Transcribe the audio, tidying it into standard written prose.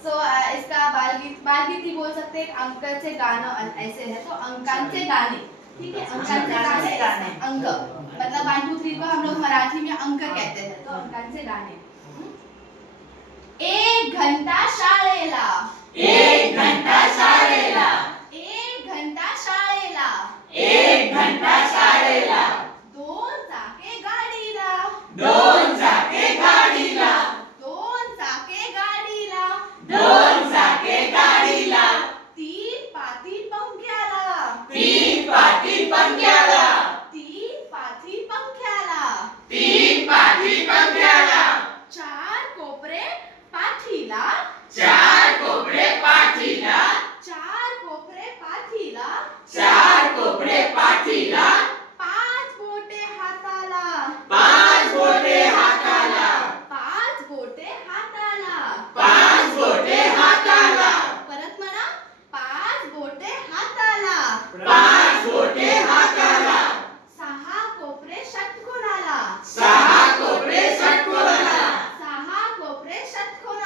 इसका बालगीत बोल सकते हैं, अंकाचे गाणं ऐसे है, तो अंकांचे गाणे, ठीक है, अंकांचे गाणे, अंक मतलब 1 2 3 को हम लोग मराठी में अंक कहते हैं, तो अंकांचे गाणे। 1 घंटा शाळेला, 1 घंटा शाळेला, 1 घंटा शाळेला, 1 घंटा शाळेला, 2 चाके गाडीला, 2 चाके गाडीला, 2 चाके गाडीला, 2 चाके गाडीला, 3 पाती पंख्याला, 3 पाटी पंख्याला, 3 पाती पंख्याला, 3 पाटी पंख्याला, 4 कोपरे पाठीला, 4 कोपरे पाठीला, 4 कोपरे पाठीला, 4 कोपरे पाठीला, 5 बोटे हाताला, 5 बोटे हाताला, 5 बोटे हाताला, 5 बोटे हाताला, परत म्हणा, 5 बोटे हाताला, 5 बोटे हाताला, 6 कोपरे षटकोनाला, 6 कोपरे षटकोनाला, 6 कोपरे षटकोनाला,